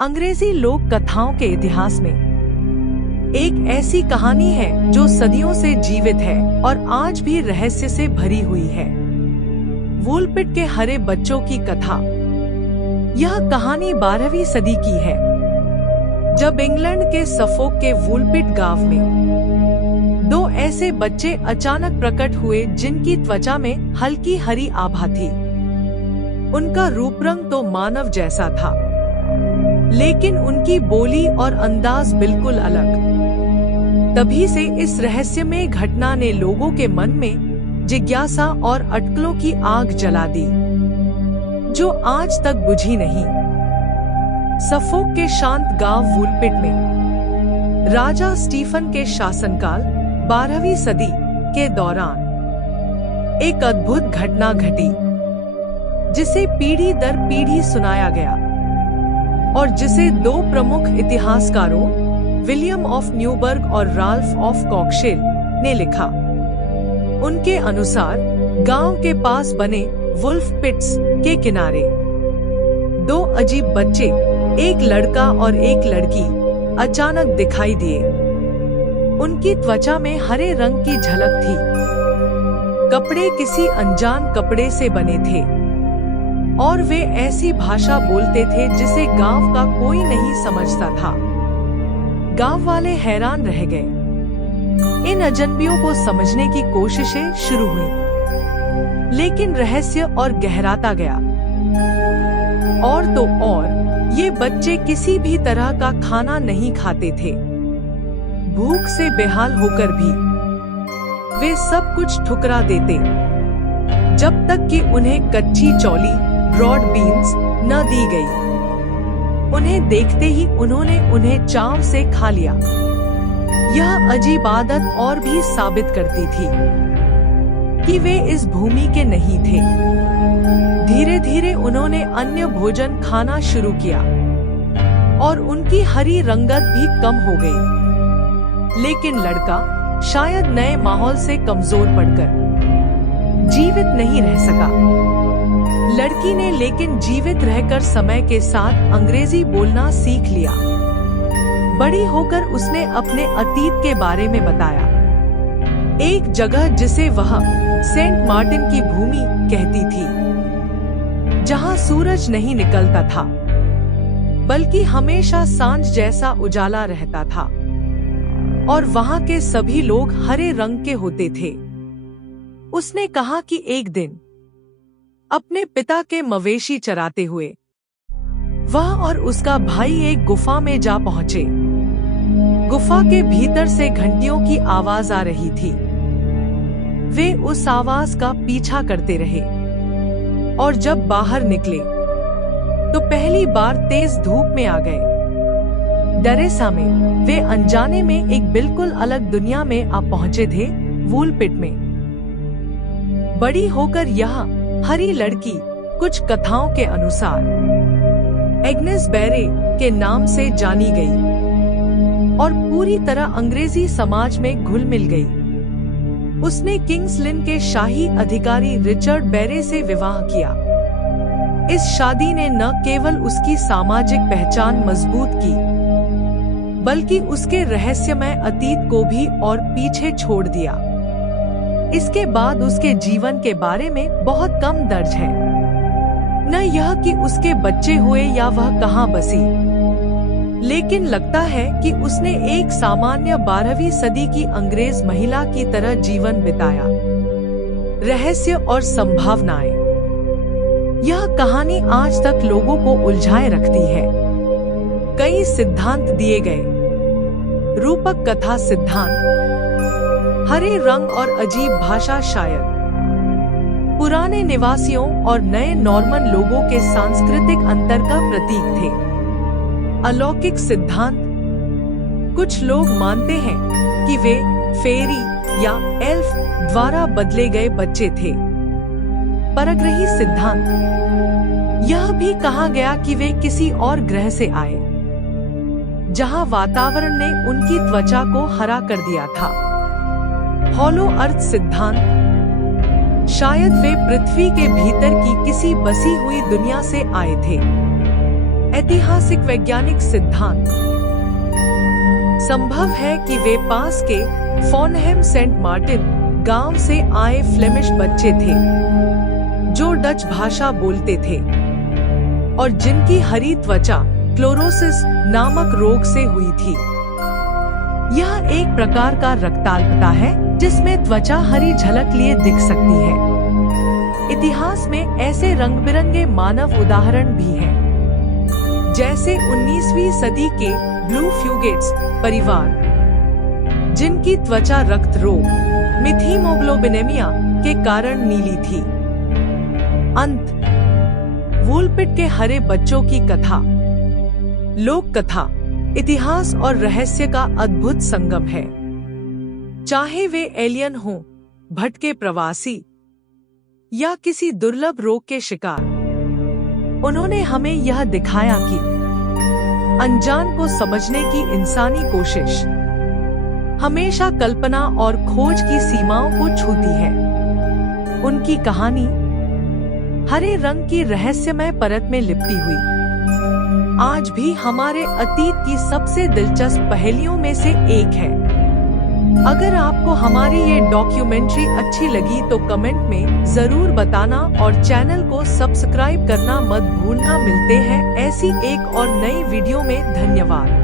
अंग्रेजी लोक कथाओं के इतिहास में एक ऐसी कहानी है जो सदियों से जीवित है और आज भी रहस्य से भरी हुई है। वुलपिट के हरे बच्चों की कथा। यह कहानी 12वीं सदी की है, जब इंग्लैंड के सफोक के वुलपिट गांव में दो ऐसे बच्चे अचानक प्रकट हुए जिनकी त्वचा में हल्की हरी आभा थी। उनका रूप रंग तो मानव जैसा था, लेकिन उनकी बोली और अंदाज बिल्कुल अलग। तभी से इस रहस्यमय घटना ने लोगों के मन में जिज्ञासा और अटकलों की आग जला दी, जो आज तक बुझी नहीं। सफोक के शांत गांव वुलपिट में राजा स्टीफन के शासनकाल 12वीं सदी के दौरान एक अद्भुत घटना घटी, जिसे पीढ़ी दर पीढ़ी सुनाया गया और जिसे दो प्रमुख इतिहासकारों विलियम ऑफ न्यूबर्ग और राल्फ ऑफ कॉकशेल ने लिखा। उनके अनुसार गांव के पास बने वुल्फ पिट्स के किनारे दो अजीब बच्चे, एक लड़का और एक लड़की, अचानक दिखाई दिए। उनकी त्वचा में हरे रंग की झलक थी। कपड़े किसी अनजान कपड़े से बने थे और वे ऐसी भाषा बोलते थे जिसे गांव का कोई नहीं समझता था। गांव वाले हैरान रह गए। इन अजनबियों को समझने की कोशिशें शुरू हुई, लेकिन रहस्य और गहराता गया। और तो और ये बच्चे किसी भी तरह का खाना नहीं खाते थे। भूख से बेहाल होकर भी वे सब कुछ ठुकरा देते, जब तक कि उन्हें कच्ची चौली ब्रॉड बीन्स न दी गई। उन्हें देखते ही उन्होंने उन्हें चाव से खा लिया। यह अजीब आदत और भी साबित करती थी कि वे इस भूमि के नहीं थे। धीरे धीरे उन्होंने अन्य भोजन खाना शुरू किया और उनकी हरी रंगत भी कम हो गई। लेकिन लड़का शायद नए माहौल से कमजोर पड़कर जीवित नहीं रह सका। लड़की ने लेकिन जीवित रहकर समय के साथ अंग्रेजी बोलना सीख लिया। बड़ी होकर उसने अपने अतीत के बारे में बताया। एक जगह जिसे वह सेंट मार्टिन की भूमि कहती थी, जहां सूरज नहीं निकलता था, बल्कि हमेशा सांझ जैसा उजाला रहता था, और वहां के सभी लोग हरे रंग के होते थे। उसने कहा कि एक दिन अपने पिता के मवेशी चराते हुए वह और उसका भाई एक गुफा में जा पहुंचे। गुफा के भीतर से घंटियों की आवाज आ रही थी। वे उस आवाज का पीछा करते रहे और जब बाहर निकले तो पहली बार तेज धूप में आ गए। डरे में वे अनजाने में एक बिल्कुल अलग दुनिया में आ पहुंचे थे, वुलपिट में। बड़ी होकर यह हरी लड़की कुछ कथाओं के अनुसार एग्नेस बेरे के नाम से जानी गई और पूरी तरह अंग्रेजी समाज में घुल मिल गई। उसने किंग्स लिन के शाही अधिकारी रिचर्ड बेरे से विवाह किया। इस शादी ने न केवल उसकी सामाजिक पहचान मजबूत की, बल्कि उसके रहस्यमय अतीत को भी और पीछे छोड़ दिया। इसके बाद उसके जीवन के बारे में बहुत कम दर्ज है, न यह कि उसके बच्चे हुए या वह कहां बसी, लेकिन लगता है कि उसने एक सामान्य 12वीं सदी की अंग्रेज महिला की तरह जीवन बिताया। रहस्य और संभावनाएं। यह कहानी आज तक लोगों को उलझाए रखती है। कई सिद्धांत दिए गए। रूपक कथा सिद्धांत, हरे रंग और अजीब भाषा शायद पुराने निवासियों और नए नॉर्मन लोगों के सांस्कृतिक अंतर का प्रतीक थे। अलौकिक सिद्धांत, कुछ लोग मानते हैं कि वे फेरी या एल्फ द्वारा बदले गए बच्चे थे। परग्रही सिद्धांत, यह भी कहा गया कि वे किसी और ग्रह से आए, जहां वातावरण ने उनकी त्वचा को हरा कर दिया था। हॉलो अर्थ सिद्धांत, शायद वे पृथ्वी के भीतर की किसी बसी हुई दुनिया से आए थे। ऐतिहासिक वैज्ञानिक सिद्धांत। संभव है कि वे पास के फॉनहेम सेंट मार्टिन गांव से आए फ्लेमिश बच्चे थे जो डच भाषा बोलते थे और जिनकी हरी त्वचा क्लोरोसिस नामक रोग से हुई थी। यह एक प्रकार का रक्ताल्पता है जिसमें त्वचा हरी झलक लिए दिख सकती है। इतिहास में ऐसे रंग बिरंगे मानव उदाहरण भी हैं, जैसे 19वीं सदी के ब्लू फ्यूगेट्स परिवार, जिनकी त्वचा रक्त रोग मिथीमोग्लोबिनेमिया के कारण नीली थी। अंत, वूलपिट के हरे बच्चों की कथा लोक कथा, इतिहास और रहस्य का अद्भुत संगम है। चाहे वे एलियन हों, भटके प्रवासी या किसी दुर्लभ रोग के शिकार, उन्होंने हमें यह दिखाया कि अनजान को समझने की इंसानी कोशिश हमेशा कल्पना और खोज की सीमाओं को छूती है। उनकी कहानी हरे रंग की रहस्यमय परत में लिपटी हुई आज भी हमारे अतीत की सबसे दिलचस्प पहेलियों में से एक है। अगर आपको हमारी ये डॉक्यूमेंट्री अच्छी लगी तो कमेंट में जरूर बताना और चैनल को सब्सक्राइब करना मत भूलना। मिलते हैं ऐसी एक और नई वीडियो में। धन्यवाद।